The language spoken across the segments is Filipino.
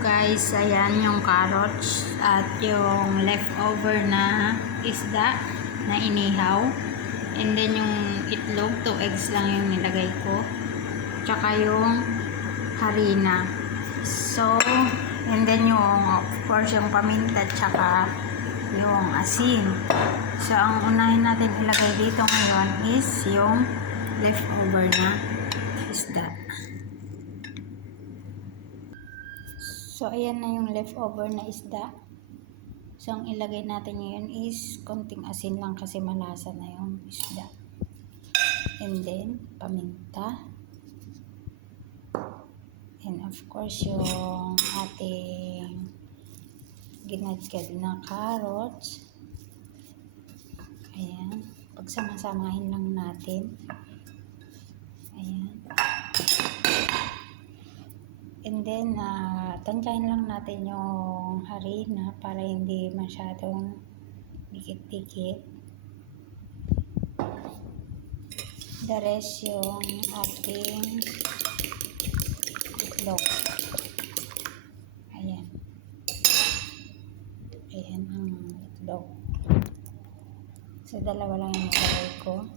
guys, ayan yung carrots at yung leftover na isda na inihaw. And then yung itlog, 2 eggs lang yung nilagay ko. Tsaka yung harina. So, and then yung, of course, yung paminta tsaka yung asin. So, ang unahin natin ilagay dito ngayon is yung leftover na isda. So, ayan na yung leftover na isda. So, ang ilagay natin ngayon is konting asin lang kasi malasa na yung isda. And then, paminta. And of course, yung ating ginadgad na carrots. Ayan. Pagsamasamahin lang natin. Ayan. And then, tansyahin lang natin yung harina para hindi masyadong dikit-dikit. The rest yung ating itlog. Ayan. Ayan ang itlog. So, dalawa lang yung nilagay ko.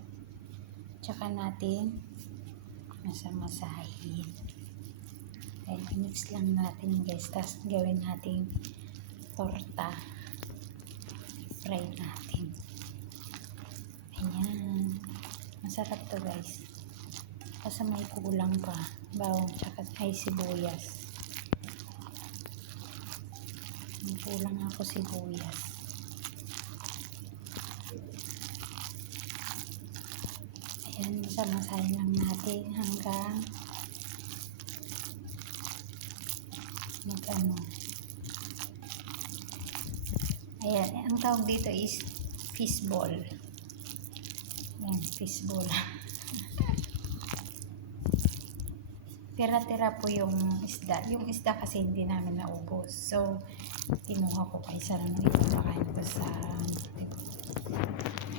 Tsaka natin masamasahin. Ayan, i-mix lang natin guys. Tapos gawin natin torta. Fry natin. Ayan. Masarap to guys. Kasi may kulang pa. Bawang tsaka ay sibuyas. May kulang ako sibuyas. Ayan, masamasahin lang natin hanggang mag-ano. Ayan, ang tawag dito is fishball. Ayan, fishball. Tira-tira po yung isda. Yung isda kasi hindi namin naubos. So, kinuha ko kay Sarah na ipapakain ko sa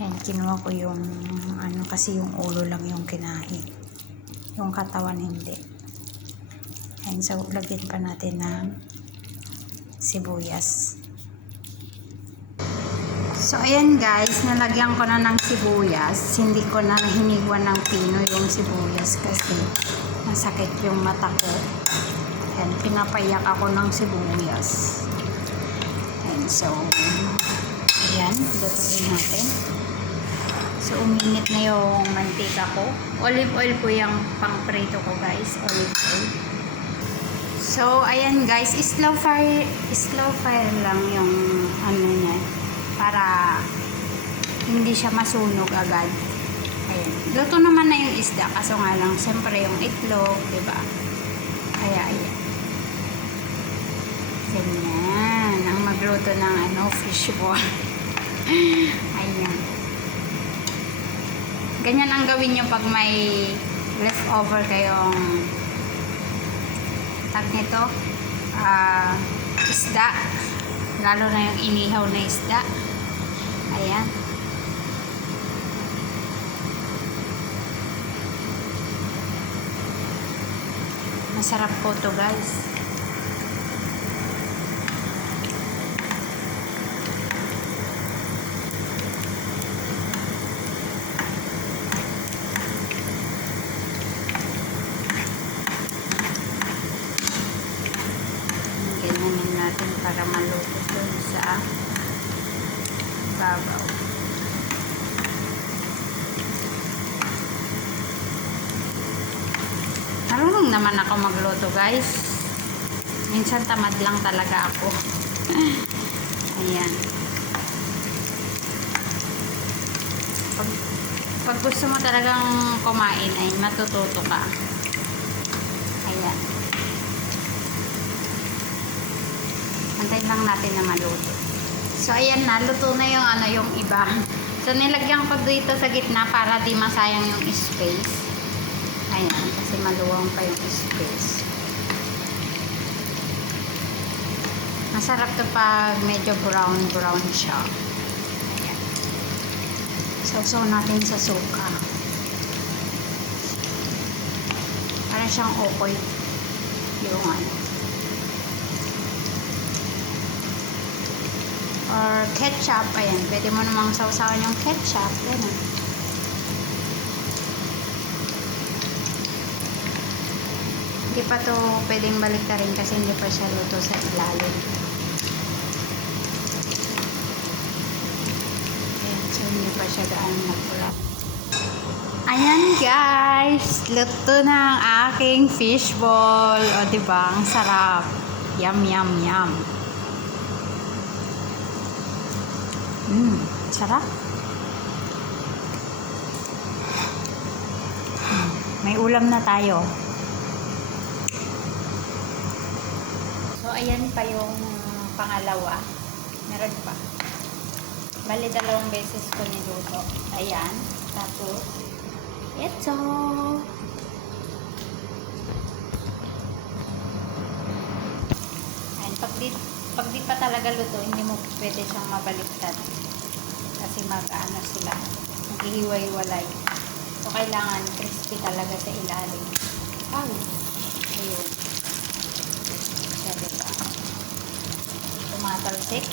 ayan, kinuha ko yung ano kasi yung ulo lang yung kinain. Yung katawan hindi. And so, lagyan pa natin ng sibuyas. So, ayan guys, nalagyan ko na ng sibuyas. Hindi ko na hinigwan ng pino yung sibuyas kasi masakit yung mata ko. Ayan, pinapayak ako ng sibuyas. And so, ayan, lutuin natin. So, uminit na yung mantika ko. Olive oil po yung pang-prito ko guys, olive oil. So, ayan guys, slow fire lang yung ano niya para hindi siya masunog agad. Ayan. Luto naman na yung isda kaso nga lang siyempre yung itlog, 'di ba? Kaya ayan. Ganyan ang magluto ng ano, fishball. Ayan. Ganyan ang gawin niyo pag may leftover kayong tag nito, isda, lalo na yung inihaw na isda. Ayan. Masarap po to guys. Ganyanin natin para maluto dun sa babaw. Marunong naman ako magluto guys. Minsan tamad lang talaga ako. Ayan. Pag gusto mo talagang kumain ay matututo ka. Ayan. Antayin lang natin na maluto. So, ayan na. Luto na yung ano, yung iba. So, nilagyan ko dito sa gitna para di masayang yung space. Ayan. Kasi maluwang pa yung space. Masarap to pag medyo brown siya. Ayan. So natin sa suka. Para siyang okoy. Yung ano. or ketchup. Ayan, pwede mo namang sausawan yung ketchup. Ganun. Hindi pa to pwedeng baliktarin kasi hindi pa siya luto sa ilalim. Ayan, so hindi pa siya gaano nagpula. Ayan guys, luto na ang aking fishball. O diba, ang sarap. Yum, yum, yum. Sarap. May ulam na tayo. So, ayan pa yung pangalawa. Meron pa. Bali, 2 beses ko niluto. Ayan. Tapos, ito. Ayan. Pag di pa talaga luto, hindi mo pwede siyang mabaliktad. Kasi mag-ano sila. Maghihiwa-hiwalay. So, kailangan crispy talaga sa ilalim. Ay. Ayun. So, diba? Tumatalsik.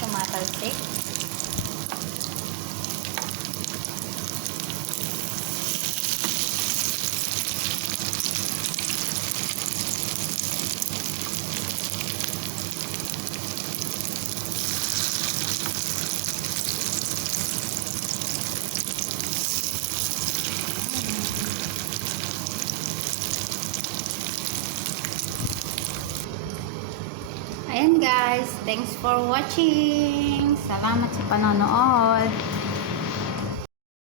Ayan guys, thanks for watching. Salamat sa panonood.